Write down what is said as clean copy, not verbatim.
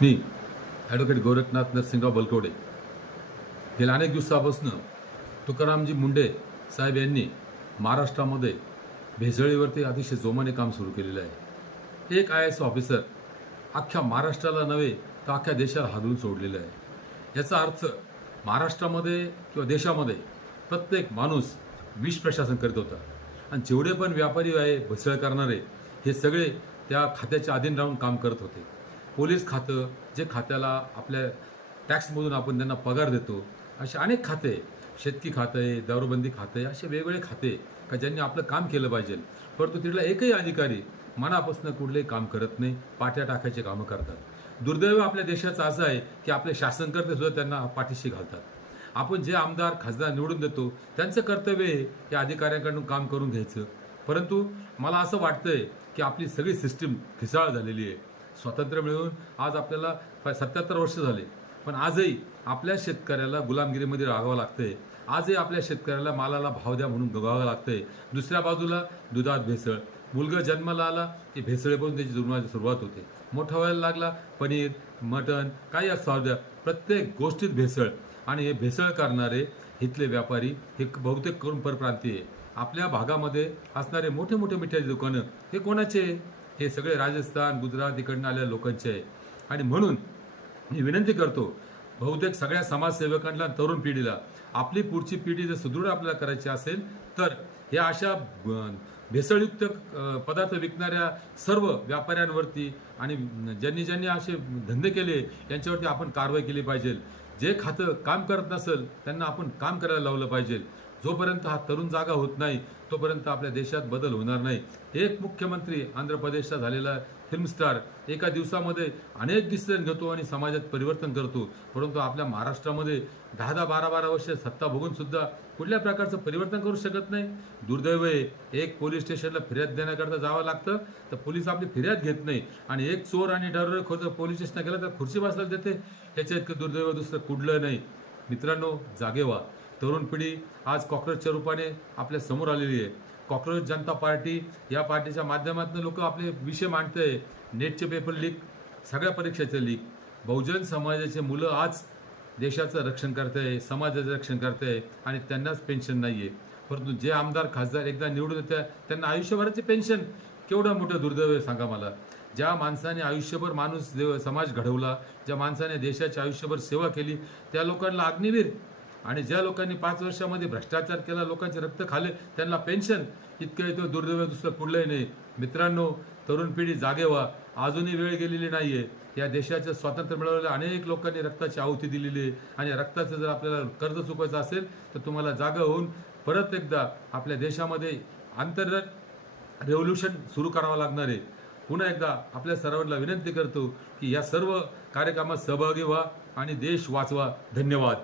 मी advocate Gorakhnath Narasimha Rao Balkawade गेल्या अनेक दिवसापासून तुकारामजी मुंडे साहेब यांनी महाराष्ट्रामध्ये भेसळीवरती अतिशय जोमाने काम सुरू केलेलं आहे। एक IAS ऑफिसर अख्ख्या महाराष्ट्राला नव्हे तर अख्ख्या देशाला हादरून सोडलेलं आहे। याचा अर्थ महाराष्ट्रामध्ये किंवा देशामध्ये प्रत्येक माणूस विष प्रशासन करत होता आणि जेवढे पण व्यापारी आहे भेसळ करणारे हे सगळे त्या खात्याच्या अधीन राहून काम करत होते। पोलीस खातं जे खात्याला आपल्या टॅक्समधून आपण त्यांना पगार देतो, असे अनेक खाते, शेतकी खातं आहे, दारूबंदी खातं आहे, असे वेगवेगळे खाते का ज्यांनी आपलं काम केलं पाहिजे, परंतु तिथला एकही अधिकारी मनापासून कुठलंही काम करत नाही, पाट्या टाकायचे कामं करतात। दुर्दैव आपल्या देशाचं असं आहे की आपले शासनकर्ते सुद्धा त्यांना पाठीशी घालतात। आपण जे आमदार खासदार निवडून देतो त्यांचं कर्तव्य आहे या अधिकाऱ्यांकडून काम करून घ्यायचं, परंतु मला असं वाटतंय की आपली सगळी सिस्टीम ठिसाळ झालेली आहे। स्वातंत्र्य मिळून आज आपल्याला 77 वर्ष झाले, पण आजही आपल्या शेतकऱ्याला गुलामगिरीमध्ये राहावं लागतंय। आजही आपल्या शेतकऱ्याला मालाला भाव द्या म्हणून गवावं लागतंय। दुसऱ्या बाजूला दुधात भेसळ, मुलगा जन्माला आला की भेसळीपासून त्याची जीवनाची सुरुवात होते, मोठा व्हायला लागला पनीर मटण काही असं द्या, प्रत्येक गोष्टीत भेसळ। आणि हे भेसळ करणारे इथले व्यापारी हे बहुतेक करून परप्रांतीय आहे। आपल्या भागामध्ये असणारे मोठे मोठे मिठाईची दुकानं हे कोणाचे? हे सगळे राजस्थान गुजरात इकडनं आलेल्या लोकांचे आहे। आणि म्हणून मी विनंती करतो बहुतेक सगळ्या समाजसेवकांना, तरुण पिढीला, आपली पुढची पिढी जर सुदृढ आपल्याला करायची असेल तर या अशा भेसळयुक्त पदार्थ विकणाऱ्या सर्व व्यापाऱ्यांवरती आणि ज्यांनी असे धंदे केले यांच्यावरती आपण कारवाई केली पाहिजे। जे खातं काम करत नसेल त्यांना आपण काम करायला लावलं पाहिजे। जोपर्यंत हा तरुण जागा होत नाही तोपर्यंत आपल्या देशात बदल होणार नाही। एक मुख्यमंत्री आंध्र प्रदेशचा झालेला फिल्म स्टार एका दिवसामध्ये अनेक डिसिजन घेतो आणि समाजात परिवर्तन करतो, परंतु आपल्या महाराष्ट्रामध्ये 10-10 12-12 वर्ष सत्ता बघून सुद्धा कुठल्या प्रकारचं परिवर्तन करू शकत नाही। दुर्दैव आहे, एक पोलीस स्टेशनला फिर्याद देण्याकरता जावं लागतं तर पोलीस आपली फिर्याद घेत नाही आणि एक चोर आणि डर खोज पोलीस स्टेशनला गेला तर खुर्ची बसवायला देते। याच्या इतकं दुर्दैव दुसरं कुठलं नाही। मित्रांनो, जागे व्हा। तरुण पिढी आज कॉक्रोचच्या रूपाने आपल्या समोर आलेली आहे। कॉक्रोच जनता पार्टी या पार्टीच्या माध्यमातून लोक आपले विषय मांडते, नेटचे पेपर लीक, सगळ्या परीक्षेचे लीक। बहुजन समाजाचे मुलं आज देशाचं रक्षण करते, समाजाचं रक्षण करते आणि त्यांनाच पेन्शन नाही आहे, परंतु जे आमदार खासदार एकदा निवडून येतात त्यांना आयुष्यभराची पेन्शन। केवढं मोठं दुर्दैव आहे सांगा मला। ज्या माणसाने आयुष्यभर माणूस समाज घडवला, ज्या माणसाने देशाची आयुष्यभर सेवा केली त्या लोकांना अग्निवीर, आणि ज्या लोकांनी 5 वर्षामध्ये भ्रष्टाचार केला, लोकांचे रक्त खाले, त्यांना पेन्शन। इतकं येतो दुर्दैव दुसरं कुठलंही नाही। मित्रांनो, तरुण पिढी जागे व्हा, अजूनही वेळ गेलेली नाहीये। या देशाचं स्वातंत्र्य मिळवलेल्या अनेक लोकांनी रक्ताची आहुती दिलेली आहे आणि रक्ताचं जर आपल्याला कर्ज चुकवायचं असेल तर तुम्हाला जागा होऊन परत एकदा आपल्या देशामध्ये आंतर रेव्होल्यूशन सुरू करावं लागणार आहे। पुन्हा एकदा आपल्या सर्वांना विनंती करतो की या सर्व कार्यक्रमात सहभागी व्हा आणि देश वाचवा। धन्यवाद।